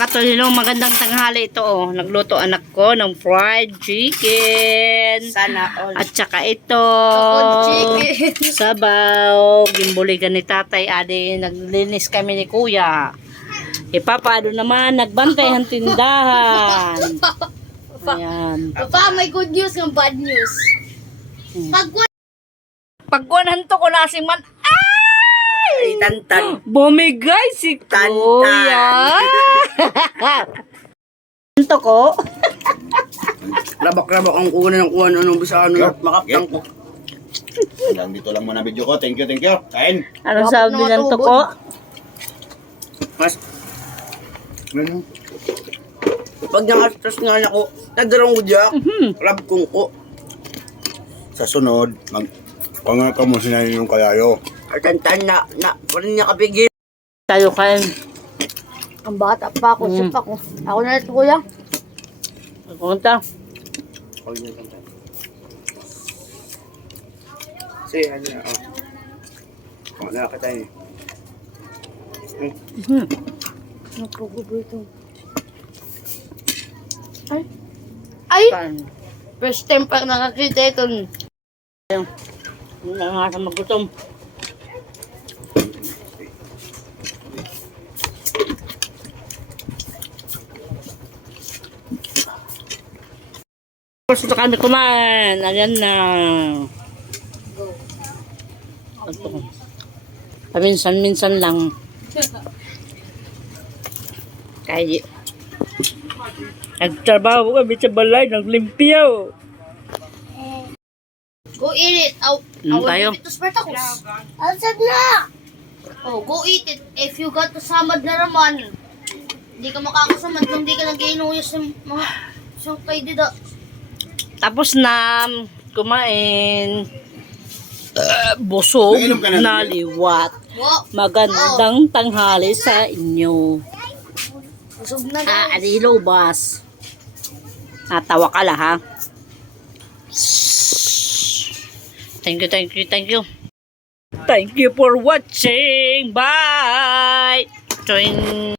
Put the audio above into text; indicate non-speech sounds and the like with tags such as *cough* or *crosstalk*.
katulong magandang tanghali ito oh. Nagluto anak ko ng fried chicken. Sana all. At saka ito. chicken. *laughs* Sabaw. Gimbuligan ni tatay adi. Naglinis kami ni kuya. Ipapado naman. Nagbantay ang tindahan. *laughs* Ayan. Papa, may good news ng bad news. Hmm. Pag to ko na si man. Ay! tantan. Bumigay si Tantan. kuya. *laughs* Ito ko. Rabak-rabak ang kuha ng kuha ng bisa ano Yo, makaptang ko. Hanggang dito lang muna video ko. Thank you, thank you. Kain. Dapat sabi na ng tuko? Mas Ano? pag nangastos nga ako, nadarong ko diyak. Rab kong ko. Sa sunod, mag... Pangal ka mo sinayin yung kalayo. Tantan na na parin niya kapigil. Tayo kain. Ang bata pa ako, Mm. sip ako. Ako na ito kuya. Punta. Si ano na oh. Oh, nakakatay. Mhm. Nagkugubo ito. Ay. Ay! First time pa nakakita ito. Hindi na nga sa magutom. Gusto kami kumain. Ayan na. Ito. Paminsan-minsan lang. Kaya Nagtrabaho kami sa balay, naglimpyaw. Go eat it. Aw, Mm, tayo. give it to Spartacus. Alsad na! Oh, go eat it. If you got to samad na naman, hindi ka makakasamad kung hindi ka nag-inuyos ng mga siyang kay dida. Tapos na kumain. Uh, busog na, liwat. Magandang tanghali sa inyo. busog na Ah, adilo bas. Natawa ka lah ha. Thank you, thank you, thank you. Thank you for watching. Bye. Join